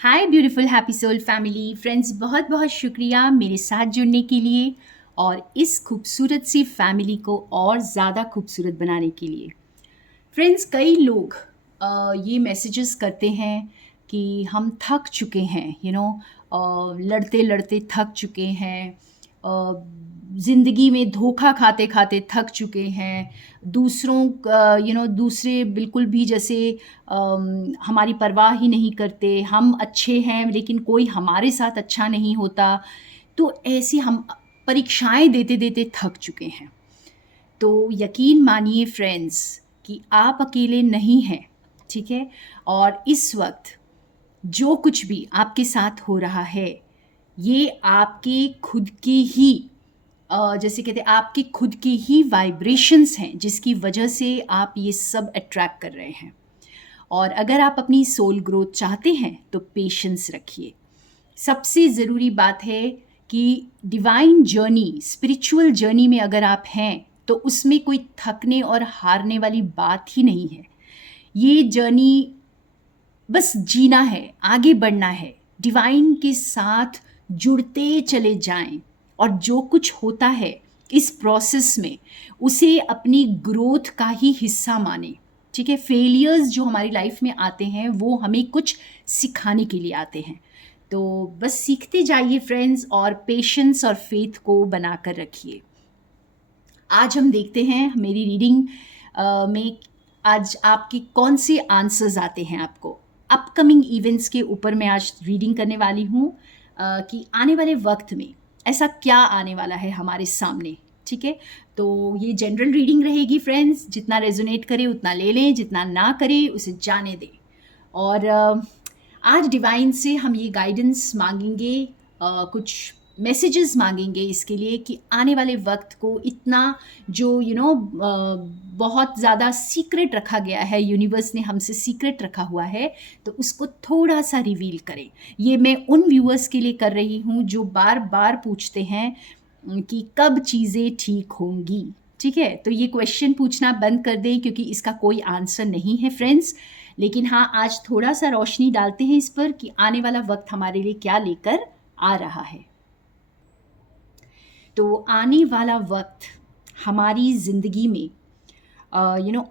हाय beautiful happy soul family friends, बहुत बहुत शुक्रिया मेरे साथ जुड़ने के लिए और इस खूबसूरत सी फैमिली को और ज़्यादा खूबसूरत बनाने के लिए। फ्रेंड्स, कई लोग ये मैसेजेस करते हैं कि हम थक चुके हैं, लड़ते लड़ते थक चुके हैं, ज़िंदगी में धोखा खाते खाते थक चुके हैं, दूसरों का दूसरे बिल्कुल भी जैसे हमारी परवाह ही नहीं करते, हम अच्छे हैं लेकिन कोई हमारे साथ अच्छा नहीं होता। तो ऐसी हम परीक्षाएं देते देते थक चुके हैं। तो यकीन मानिए फ्रेंड्स कि आप अकेले नहीं हैं, ठीक है? और इस वक्त जो कुछ भी आपके साथ हो रहा है, ये आपके खुद की ही जैसे कहते हैं आपकी खुद की ही वाइब्रेशंस हैं, जिसकी वजह से आप ये सब अट्रैक्ट कर रहे हैं। और अगर आप अपनी सोल ग्रोथ चाहते हैं तो पेशेंस रखिए। सबसे ज़रूरी बात है कि डिवाइन जर्नी, स्पिरिचुअल जर्नी में अगर आप हैं तो उसमें कोई थकने और हारने वाली बात ही नहीं है। ये जर्नी बस जीना है, आगे बढ़ना है, डिवाइन के साथ जुड़ते चले जाएं और जो कुछ होता है इस प्रोसेस में उसे अपनी ग्रोथ का ही हिस्सा माने। ठीक है? फेलियर्स जो हमारी लाइफ में आते हैं वो हमें कुछ सिखाने के लिए आते हैं। तो बस सीखते जाइए फ्रेंड्स, और पेशेंस और फेथ को बनाकर रखिए। आज हम देखते हैं मेरी रीडिंग में आज आपके कौन से आंसर्स आते हैं आपको। अपकमिंग इवेंट्स के ऊपर मैं आज रीडिंग करने वाली हूँ कि आने वाले वक्त में ऐसा क्या आने वाला है हमारे सामने। ठीक है? तो ये जनरल रीडिंग रहेगी फ्रेंड्स, जितना रेजोनेट करे उतना ले लें, जितना ना करे उसे जाने दें। और आज डिवाइन से हम ये गाइडेंस मांगेंगे, कुछ मैसेजेस मांगेंगे इसके लिए कि आने वाले वक्त को इतना जो बहुत ज़्यादा सीक्रेट रखा गया है, यूनिवर्स ने हमसे सीक्रेट रखा हुआ है, तो उसको थोड़ा सा रिवील करें। ये मैं उन व्यूअर्स के लिए कर रही हूँ जो बार बार पूछते हैं कि कब चीज़ें ठीक होंगी। ठीक है? तो ये क्वेश्चन पूछना बंद कर दें क्योंकि इसका कोई आंसर नहीं है फ्रेंड्स। लेकिन हाँ, आज थोड़ा सा रोशनी डालते हैं इस पर कि आने वाला वक्त हमारे लिए क्या लेकर आ रहा है। तो आने वाला वक्त हमारी ज़िंदगी में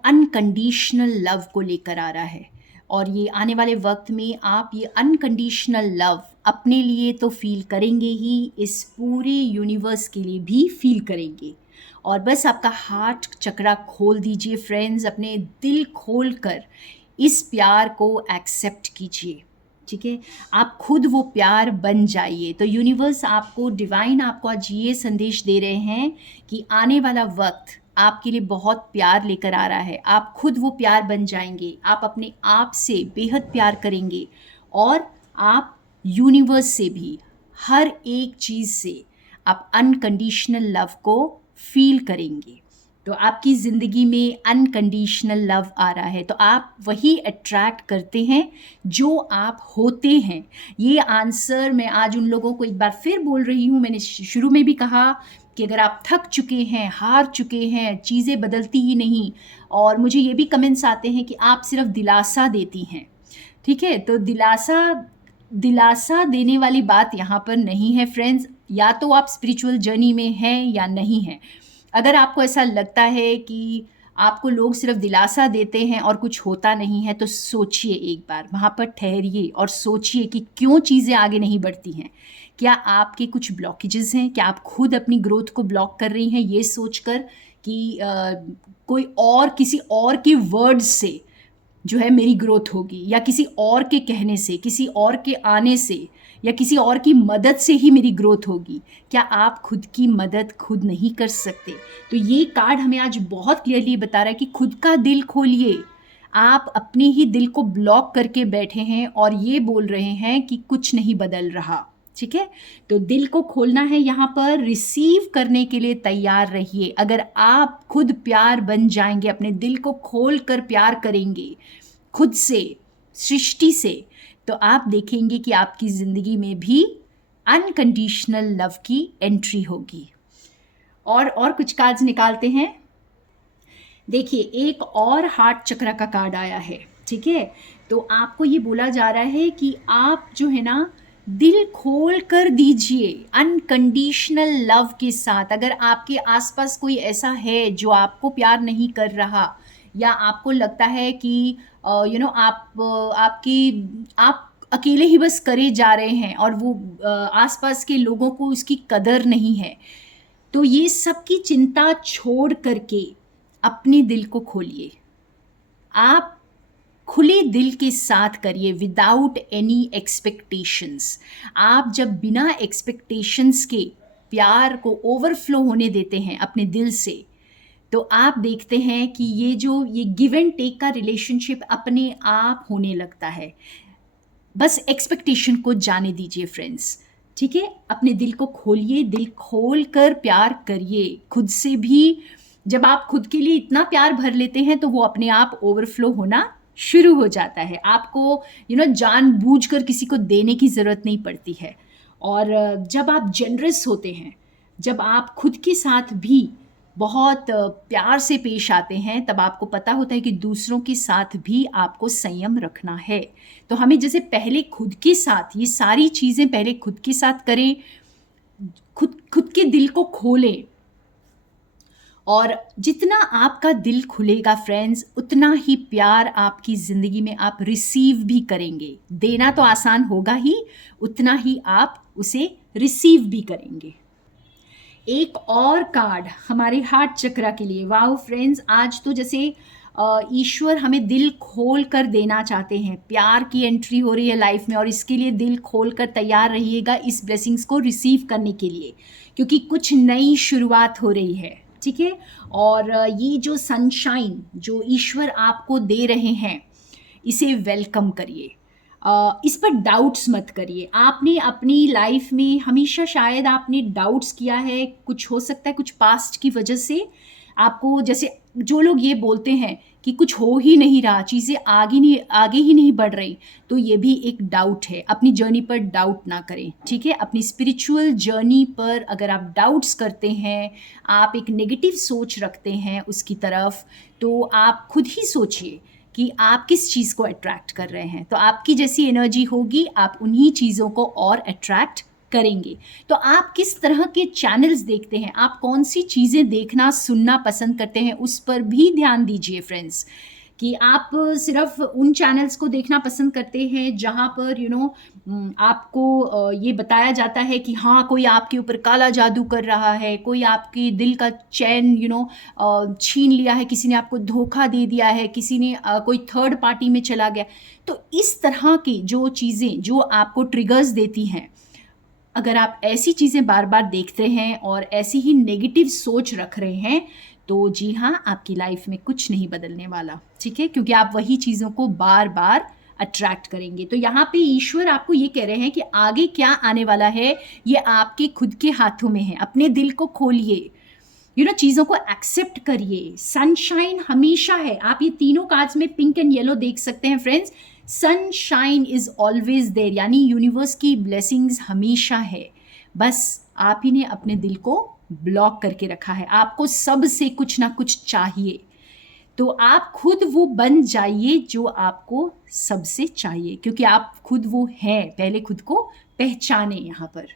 अनकंडीशनल लव को लेकर आ रहा है। और ये आने वाले वक्त में आप ये अनकंडीशनल लव अपने लिए तो फील करेंगे ही, इस पूरे यूनिवर्स के लिए भी फील करेंगे। और बस आपका हार्ट चक्रा खोल दीजिए फ्रेंड्स, अपने दिल खोल कर इस प्यार को एक्सेप्ट कीजिए। ठीक है? आप खुद वो प्यार बन जाइए। तो यूनिवर्स आपको, डिवाइन आपको आज ये संदेश दे रहे हैं कि आने वाला वक्त आपके लिए बहुत प्यार लेकर आ रहा है। आप खुद वो प्यार बन जाएंगे, आप अपने आप से बेहद प्यार करेंगे और आप यूनिवर्स से भी, हर एक चीज़ से आप अनकंडीशनल लव को फील करेंगे। तो आपकी ज़िंदगी में अनकंडीशनल लव आ रहा है, तो आप वही अट्रैक्ट करते हैं जो आप होते हैं। ये आंसर मैं आज उन लोगों को एक बार फिर बोल रही हूँ। मैंने शुरू में भी कहा कि अगर आप थक चुके हैं, हार चुके हैं, चीज़ें बदलती ही नहीं, और मुझे ये भी कमेंट्स आते हैं कि आप सिर्फ दिलासा देती हैं। ठीक है? तो दिलासा दिलासा देने वाली बात यहाँ पर नहीं है फ्रेंड्स। या तो आप स्पिरिचुअल जर्नी में हैं या नहीं हैं। अगर आपको ऐसा लगता है कि आपको लोग सिर्फ दिलासा देते हैं और कुछ होता नहीं है, तो सोचिए, एक बार वहाँ पर ठहरिए और सोचिए कि क्यों चीज़ें आगे नहीं बढ़ती हैं। क्या आपके कुछ ब्लॉकेजेस हैं? क्या आप खुद अपनी ग्रोथ को ब्लॉक कर रही हैं ये सोचकर कि कोई और, किसी और के वर्ड्स से जो है मेरी ग्रोथ होगी, या किसी और के कहने से, किसी और के आने से, या किसी और की मदद से ही मेरी ग्रोथ होगी? क्या आप खुद की मदद खुद नहीं कर सकते? तो ये कार्ड हमें आज बहुत क्लियरली बता रहा है कि खुद का दिल खोलिए। आप अपने ही दिल को ब्लॉक करके बैठे हैं और ये बोल रहे हैं कि कुछ नहीं बदल रहा। ठीक है? तो दिल को खोलना है, यहाँ पर रिसीव करने के लिए तैयार रहिए। अगर आप खुद प्यार बन जाएंगे, अपने दिल को खोल कर प्यार करेंगे खुद से, सृष्टि से, तो आप देखेंगे कि आपकी ज़िंदगी में भी अनकंडीशनल लव की एंट्री होगी। और कुछ कार्ड्स निकालते हैं। देखिए, एक और हार्ट चक्र का कार्ड आया है। ठीक है? तो आपको ये बोला जा रहा है कि आप जो है ना दिल खोल कर दीजिए अनकंडीशनल लव के साथ। अगर आपके आसपास कोई ऐसा है जो आपको प्यार नहीं कर रहा, या आपको लगता है कि आप अकेले ही बस करे जा रहे हैं और वो आसपास के लोगों को उसकी कदर नहीं है, तो ये सब की चिंता छोड़ करके अपने दिल को खोलिए। आप खुले दिल के साथ करिए विदाउट एनी एक्सपेक्टेशंस। आप जब बिना एक्सपेक्टेशंस के प्यार को ओवरफ्लो होने देते हैं अपने दिल से, तो आप देखते हैं कि ये गिव एंड टेक का रिलेशनशिप अपने आप होने लगता है। बस एक्सपेक्टेशन को जाने दीजिए फ्रेंड्स, ठीक है? अपने दिल को खोलिए, दिल खोल कर प्यार करिए खुद से भी। जब आप खुद के लिए इतना प्यार भर लेते हैं तो वो अपने आप ओवरफ्लो होना शुरू हो जाता है। आपको जानबूझकर किसी को देने की ज़रूरत नहीं पड़ती है। और जब आप जेनरस होते हैं, जब आप खुद के साथ भी बहुत प्यार से पेश आते हैं, तब आपको पता होता है कि दूसरों के साथ भी आपको संयम रखना है। तो हमें जैसे पहले खुद के साथ ये सारी चीज़ें पहले खुद के साथ करें, खुद खुद के दिल को खोलें। और जितना आपका दिल खुलेगा फ्रेंड्स, उतना ही प्यार आपकी ज़िंदगी में आप रिसीव भी करेंगे। देना तो आसान होगा ही, उतना ही आप उसे रिसीव भी करेंगे। एक और कार्ड हमारे हार्ट चक्रा के लिए। वाओ फ्रेंड्स, आज तो जैसे ईश्वर हमें दिल खोल कर देना चाहते हैं। प्यार की एंट्री हो रही है लाइफ में, और इसके लिए दिल खोल कर तैयार रहिएगा इस ब्लेसिंग्स को रिसीव करने के लिए, क्योंकि कुछ नई शुरुआत हो रही है, ठीक है? और ये जो सनशाइन जो ईश्वर आपको दे रहे हैं, इसे वेलकम करिए। इस पर डाउट्स मत करिए। आपने अपनी लाइफ में हमेशा शायद आपने डाउट्स किया है, कुछ हो सकता है कुछ पास्ट की वजह से आपको, जैसे जो लोग ये बोलते हैं कि कुछ हो ही नहीं रहा, चीज़ें आगे ही नहीं बढ़ रही, तो ये भी एक डाउट है। अपनी जर्नी पर डाउट ना करें, ठीक है? अपनी स्पिरिचुअल जर्नी पर अगर आप डाउट्स करते हैं, आप एक नेगेटिव सोच रखते हैं उसकी तरफ, तो आप खुद ही सोचिए कि आप किस चीज़ को अट्रैक्ट कर रहे हैं। तो आपकी जैसी एनर्जी होगी, आप उन्हीं चीज़ों को और अट्रैक्ट करेंगे। तो आप किस तरह के चैनल्स देखते हैं, आप कौन सी चीज़ें देखना सुनना पसंद करते हैं, उस पर भी ध्यान दीजिए फ्रेंड्स। कि आप सिर्फ उन चैनल्स को देखना पसंद करते हैं जहाँ पर आपको ये बताया जाता है कि हाँ, कोई आपके ऊपर काला जादू कर रहा है, कोई आपके दिल का चैन छीन लिया है, किसी ने आपको धोखा दे दिया है, किसी ने कोई थर्ड पार्टी में चला गया। तो इस तरह की जो चीज़ें जो आपको ट्रिगर्स देती हैं, अगर आप ऐसी चीज़ें बार बार देखते हैं और ऐसी ही नेगेटिव सोच रख रहे हैं, तो जी हाँ, आपकी लाइफ में कुछ नहीं बदलने वाला, ठीक है? क्योंकि आप वही चीज़ों को बार बार अट्रैक्ट करेंगे। तो यहाँ पे ईश्वर आपको ये कह रहे हैं कि आगे क्या आने वाला है, ये आपके खुद के हाथों में है। अपने दिल को खोलिए, चीज़ों को एक्सेप्ट करिए। सनशाइन हमेशा है। आप ये तीनों कार्ड्स में पिंक एंड येलो देख सकते हैं friends. Sunshine is always there, यानी यूनिवर्स की ब्लेसिंग्स हमेशा है। बस आप ही ने अपने दिल को ब्लॉक करके रखा है। आपको सबसे कुछ ना कुछ चाहिए, तो आप खुद वो बन जाइए जो आपको सबसे चाहिए, क्योंकि आप खुद वो हैं। पहले खुद को पहचाने यहाँ पर।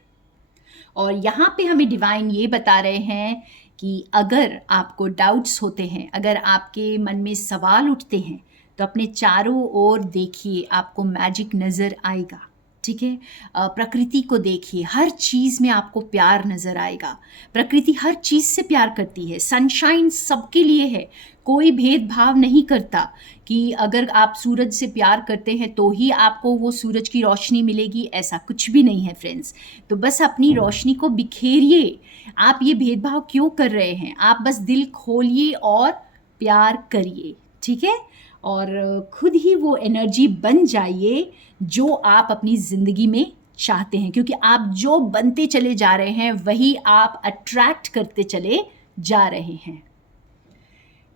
और यहाँ पे हमें डिवाइन ये बता रहे हैं कि अगर आपको डाउट्स होते हैं, अगर आपके मन में सवाल उठते हैं, तो अपने चारों ओर देखिए, आपको मैजिक नज़र आएगा, ठीक है? प्रकृति को देखिए, हर चीज़ में आपको प्यार नज़र आएगा। प्रकृति हर चीज़ से प्यार करती है। सनशाइन सबके लिए है, कोई भेदभाव नहीं करता कि अगर आप सूरज से प्यार करते हैं तो ही आपको वो सूरज की रोशनी मिलेगी, ऐसा कुछ भी नहीं है फ्रेंड्स। तो बस अपनी रोशनी को बिखेरिए। आप ये भेदभाव क्यों कर रहे हैं? आप बस दिल खोलिए और प्यार करिए, ठीक है? और खुद ही वो एनर्जी बन जाइए जो आप अपनी ज़िंदगी में चाहते हैं, क्योंकि आप जो बनते चले जा रहे हैं वही आप अट्रैक्ट करते चले जा रहे हैं।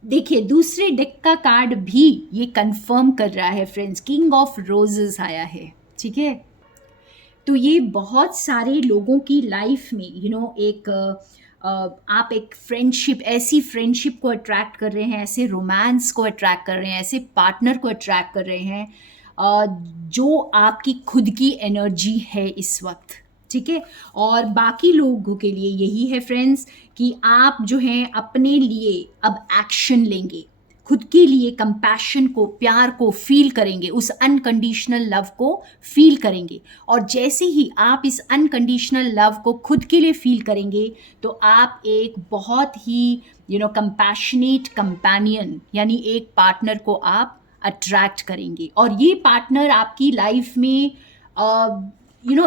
देखिए, दूसरे डेक का कार्ड भी ये कंफर्म कर रहा है फ्रेंड्स। किंग ऑफ रोजेस आया है, ठीक है? तो ये बहुत सारे लोगों की लाइफ में एक आप एक फ्रेंडशिप, ऐसी फ्रेंडशिप को अट्रैक्ट कर रहे हैं, ऐसे रोमांस को अट्रैक्ट कर रहे हैं, ऐसे पार्टनर को अट्रैक्ट कर रहे हैं जो आपकी खुद की एनर्जी है इस वक्त, ठीक है। और बाकी लोगों के लिए यही है फ्रेंड्स कि आप जो हैं अपने लिए अब एक्शन लेंगे, खुद के लिए कंपैशन को, प्यार को फील करेंगे, उस अनकंडीशनल लव को फील करेंगे। और जैसे ही आप इस अनकंडीशनल लव को खुद के लिए फील करेंगे तो आप एक बहुत ही कंपैशनेट कंपेनियन यानी एक पार्टनर को आप अट्रैक्ट करेंगे। और ये पार्टनर आपकी लाइफ में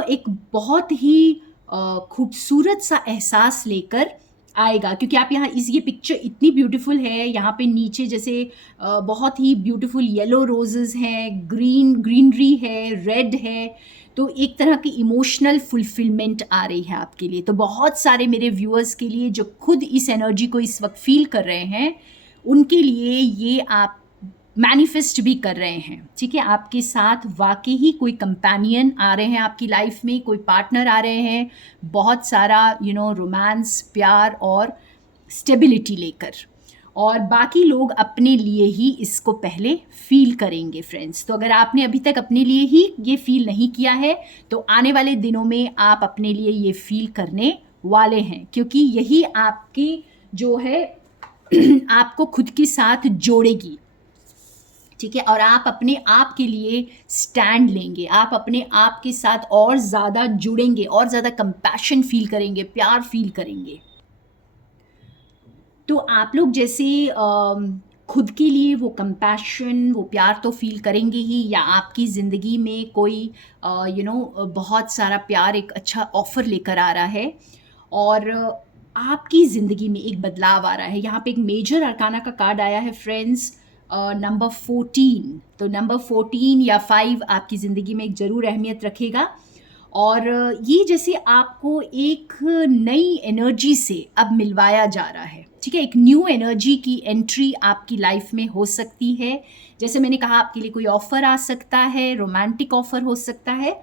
एक बहुत ही खूबसूरत सा एहसास लेकर आएगा। क्योंकि आप यहाँ ये पिक्चर इतनी ब्यूटीफुल है, यहाँ पे नीचे जैसे बहुत ही ब्यूटीफुल येलो रोजेस हैं, ग्रीनरी है, रेड है, तो एक तरह की इमोशनल फुलफिलमेंट आ रही है आपके लिए। तो बहुत सारे मेरे व्यूअर्स के लिए जो खुद इस एनर्जी को इस वक्त फील कर रहे हैं, उनके लिए ये आप मैनिफेस्ट भी कर रहे हैं, ठीक है। आपके साथ वाकई ही कोई कंपेनियन आ रहे हैं आपकी लाइफ में, कोई पार्टनर आ रहे हैं, बहुत सारा रोमांस, प्यार और स्टेबिलिटी लेकर। और बाकी लोग अपने लिए ही इसको पहले फील करेंगे फ्रेंड्स। तो अगर आपने अभी तक अपने लिए ही ये फील नहीं किया है तो आने वाले दिनों में आप अपने लिए ये फील करने वाले हैं, क्योंकि यही आपकी जो है आपको खुद के साथ जोड़ेगी, ठीक है। और आप अपने आप के लिए स्टैंड लेंगे, आप अपने आप के साथ और ज़्यादा जुड़ेंगे, और ज़्यादा कंपैशन फील करेंगे, प्यार फील करेंगे। तो आप लोग जैसे खुद के लिए वो कंपैशन, वो प्यार तो फील करेंगे ही, या आपकी ज़िंदगी में कोई बहुत सारा प्यार एक अच्छा ऑफ़र लेकर आ रहा है और आपकी ज़िंदगी में एक बदलाव आ रहा है। यहाँ पे एक मेजर अरकाना का कार्ड आया है फ्रेंड्स, नंबर 14। तो नंबर 14 या 5 आपकी ज़िंदगी में एक ज़रूर अहमियत रखेगा। और ये जैसे आपको एक नई एनर्जी से अब मिलवाया जा रहा है, ठीक है। एक न्यू एनर्जी की एंट्री आपकी लाइफ में हो सकती है। जैसे मैंने कहा, आपके लिए कोई ऑफ़र आ सकता है, रोमांटिक ऑफ़र हो सकता है,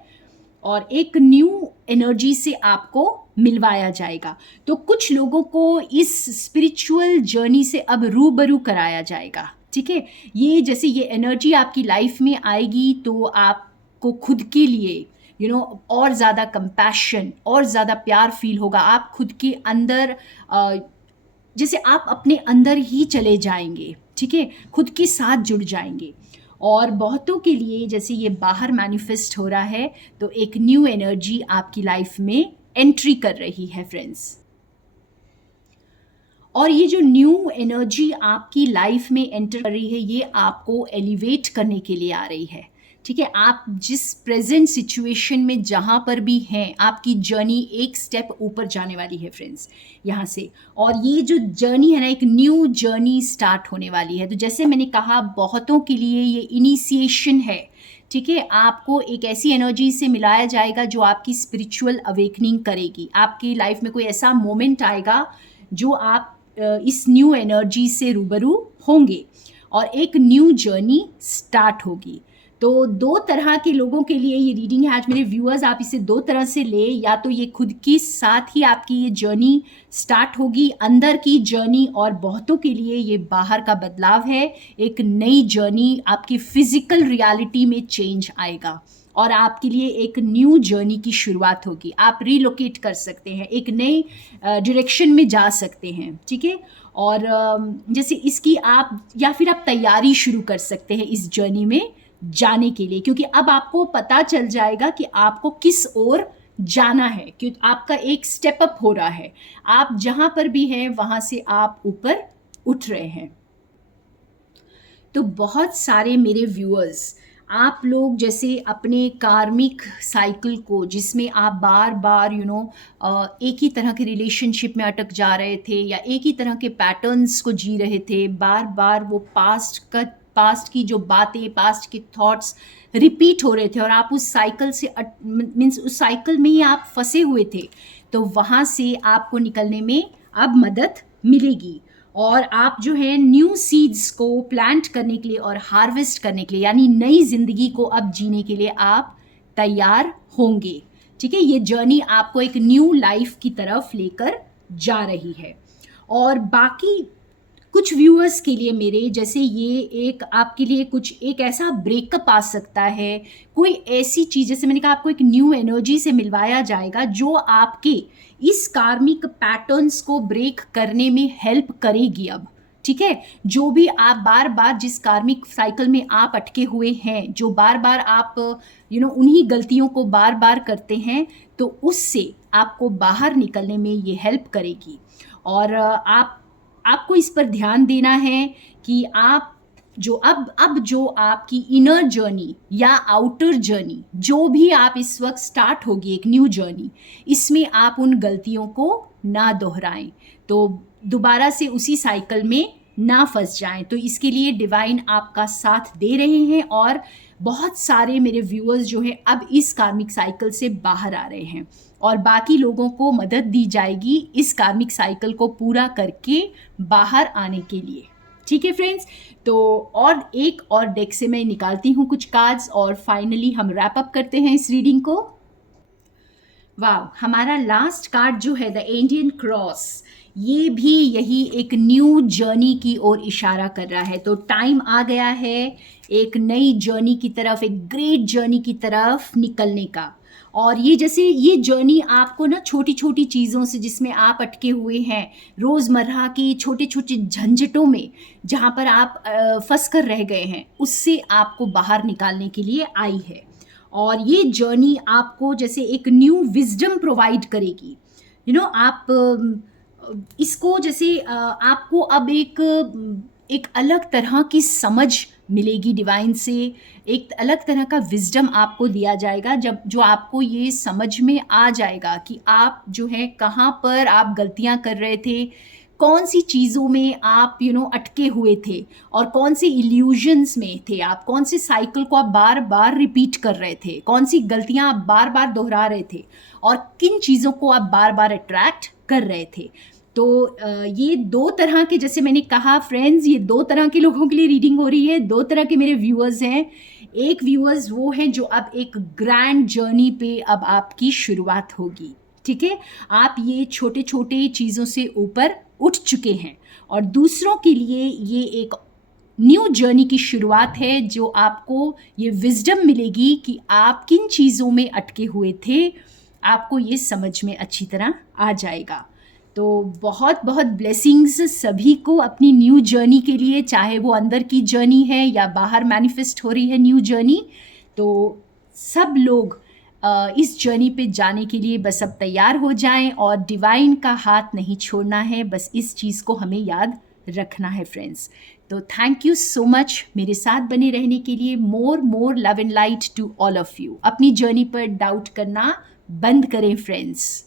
और एक न्यू एनर्जी से आपको मिलवाया जाएगा। तो कुछ लोगों को इस स्पिरिचुअल जर्नी से अब रूबरू कराया जाएगा, ठीक है। ये जैसे ये एनर्जी आपकी लाइफ में आएगी तो आपको खुद के लिए और ज़्यादा कंपैशन और ज़्यादा प्यार फील होगा। आप खुद के अंदर जैसे आप अपने अंदर ही चले जाएंगे, ठीक है, खुद के साथ जुड़ जाएंगे। और बहुतों के लिए जैसे ये बाहर मैनिफेस्ट हो रहा है तो एक न्यू एनर्जी आपकी लाइफ में एंट्री कर रही है फ्रेंड्स। और ये जो न्यू एनर्जी आपकी लाइफ में एंटर कर रही है, ये आपको एलिवेट करने के लिए आ रही है, ठीक है। आप जिस प्रेजेंट सिचुएशन में जहाँ पर भी हैं, आपकी जर्नी एक स्टेप ऊपर जाने वाली है फ्रेंड्स यहाँ से। और ये जो जर्नी है ना, एक न्यू जर्नी स्टार्ट होने वाली है। तो जैसे मैंने कहा, बहुतों के लिए ये इनिशिएशन है, ठीक है। आपको एक ऐसी एनर्जी से मिलाया जाएगा जो आपकी स्पिरिचुअल अवेकनिंग करेगी। आपकी लाइफ में कोई ऐसा मोमेंट आएगा जो आप इस न्यू एनर्जी से रूबरू होंगे और एक न्यू जर्नी स्टार्ट होगी। तो दो तरह के लोगों के लिए ये रीडिंग है आज मेरे व्यूअर्स। आप इसे दो तरह से ले, या तो ये खुद के साथ ही आपकी ये जर्नी स्टार्ट होगी, अंदर की जर्नी, और बहुतों के लिए ये बाहर का बदलाव है, एक नई जर्नी, आपकी फिजिकल रियलिटी में चेंज आएगा और आपके लिए एक न्यू जर्नी की शुरुआत होगी। आप रिलोकेट कर सकते हैं, एक नई डायरेक्शन में जा सकते हैं, ठीक है। और जैसे इसकी आप या फिर आप तैयारी शुरू कर सकते हैं इस जर्नी में जाने के लिए, क्योंकि अब आपको पता चल जाएगा कि आपको किस ओर जाना है, क्योंकि आपका एक स्टेप अप हो रहा है। आप जहाँ पर भी हैं वहाँ से आप ऊपर उठ रहे हैं। तो बहुत सारे मेरे व्यूअर्स, आप लोग जैसे अपने कार्मिक साइकिल को, जिसमें आप बार बार एक ही तरह के रिलेशनशिप में अटक जा रहे थे या एक ही तरह के पैटर्न्स को जी रहे थे, बार बार वो पास्ट की जो बातें, पास्ट के थॉट्स रिपीट हो रहे थे और आप उस साइकिल से मीन्स उस साइकिल में ही आप फंसे हुए थे, तो वहाँ से आपको निकलने में अब मदद मिलेगी। और आप जो है न्यू सीड्स को प्लांट करने के लिए और हार्वेस्ट करने के लिए, यानी नई ज़िंदगी को अब जीने के लिए आप तैयार होंगे, ठीक है। ये जर्नी आपको एक न्यू लाइफ की तरफ लेकर जा रही है। और बाकी कुछ व्यूअर्स के लिए मेरे जैसे ये एक आपके लिए कुछ एक ऐसा ब्रेकअप आ सकता है, कोई ऐसी चीज़ जैसे मैंने कहा आपको एक न्यू एनर्जी से मिलवाया जाएगा जो आपके इस कार्मिक पैटर्न्स को ब्रेक करने में हेल्प करेगी अब। ठीक है, जो भी आप बार बार जिस कार्मिक साइकिल में आप अटके हुए हैं, जो बार बार आप उन्हीं गलतियों को बार बार करते हैं, तो उससे आपको बाहर निकलने में ये हेल्प करेगी। और आपको इस पर ध्यान देना है कि आप जो अब जो आपकी इनर जर्नी या आउटर जर्नी जो भी आप इस वक्त स्टार्ट होगी एक न्यू जर्नी, इसमें आप उन गलतियों को ना दोहराएं, तो दोबारा से उसी साइकिल में ना फंस जाएं। तो इसके लिए डिवाइन आपका साथ दे रहे हैं और बहुत सारे मेरे व्यूअर्स जो हैं अब इस कार्मिक साइकिल से बाहर आ रहे हैं और बाकी लोगों को मदद दी जाएगी इस कार्मिक साइकिल को पूरा करके बाहर आने के लिए। ठीक है फ्रेंड्स, तो और एक और डेक से मैं निकालती हूँ कुछ कार्ड्स और फाइनली हम रैप अप करते हैं इस रीडिंग को। वाह, हमारा लास्ट कार्ड जो है द इंडियन क्रॉस, ये भी यही एक न्यू जर्नी की ओर इशारा कर रहा है। तो टाइम आ गया है एक नई जर्नी की तरफ, एक ग्रेट जर्नी की तरफ निकलने का। और ये जैसे ये जर्नी आपको ना छोटी छोटी चीज़ों से जिसमें आप अटके हुए हैं, रोज़मर्रा की छोटे छोटे झंझटों में जहाँ पर आप फंस कर रह गए हैं, उससे आपको बाहर निकालने के लिए आई है। और ये जर्नी आपको जैसे एक न्यू विजडम प्रोवाइड करेगी। आप इसको जैसे आपको अब एक अलग तरह की समझ मिलेगी डिवाइन से, एक अलग तरह का विजडम आपको दिया जाएगा जब जो आपको ये समझ में आ जाएगा कि आप जो है कहाँ पर आप गलतियाँ कर रहे थे, कौन सी चीज़ों में आप अटके हुए थे और कौन से इल्यूजन्स में थे आप, कौन से साइकिल को आप बार बार रिपीट कर रहे थे, कौन सी गलतियाँ आप बार बार दोहरा रहे थे और किन चीज़ों को आप बार बार अट्रैक्ट कर रहे थे। तो ये दो तरह के, जैसे मैंने कहा फ्रेंड्स, ये दो तरह के लोगों के लिए रीडिंग हो रही है, दो तरह के मेरे व्यूअर्स हैं। एक व्यूअर्स वो हैं जो अब एक ग्रैंड जर्नी पे अब आपकी शुरुआत होगी। ठीक है, आप ये छोटे छोटे चीज़ों से ऊपर उठ चुके हैं और दूसरों के लिए ये एक न्यू जर्नी की शुरुआत है जो आपको ये विजडम मिलेगी कि आप किन चीज़ों में अटके हुए थे, आपको ये समझ में अच्छी तरह आ जाएगा। तो बहुत बहुत ब्लेसिंग्स सभी को अपनी न्यू जर्नी के लिए, चाहे वो अंदर की जर्नी है या बाहर मैनिफेस्ट हो रही है न्यू जर्नी। तो सब लोग इस जर्नी पे जाने के लिए बस अब तैयार हो जाएं और डिवाइन का हाथ नहीं छोड़ना है, बस इस चीज़ को हमें याद रखना है फ्रेंड्स। तो थैंक यू सो मच मेरे साथ बने रहने के लिए। More love and light to all of you. अपनी जर्नी पर डाउट करना बंद करें फ्रेंड्स।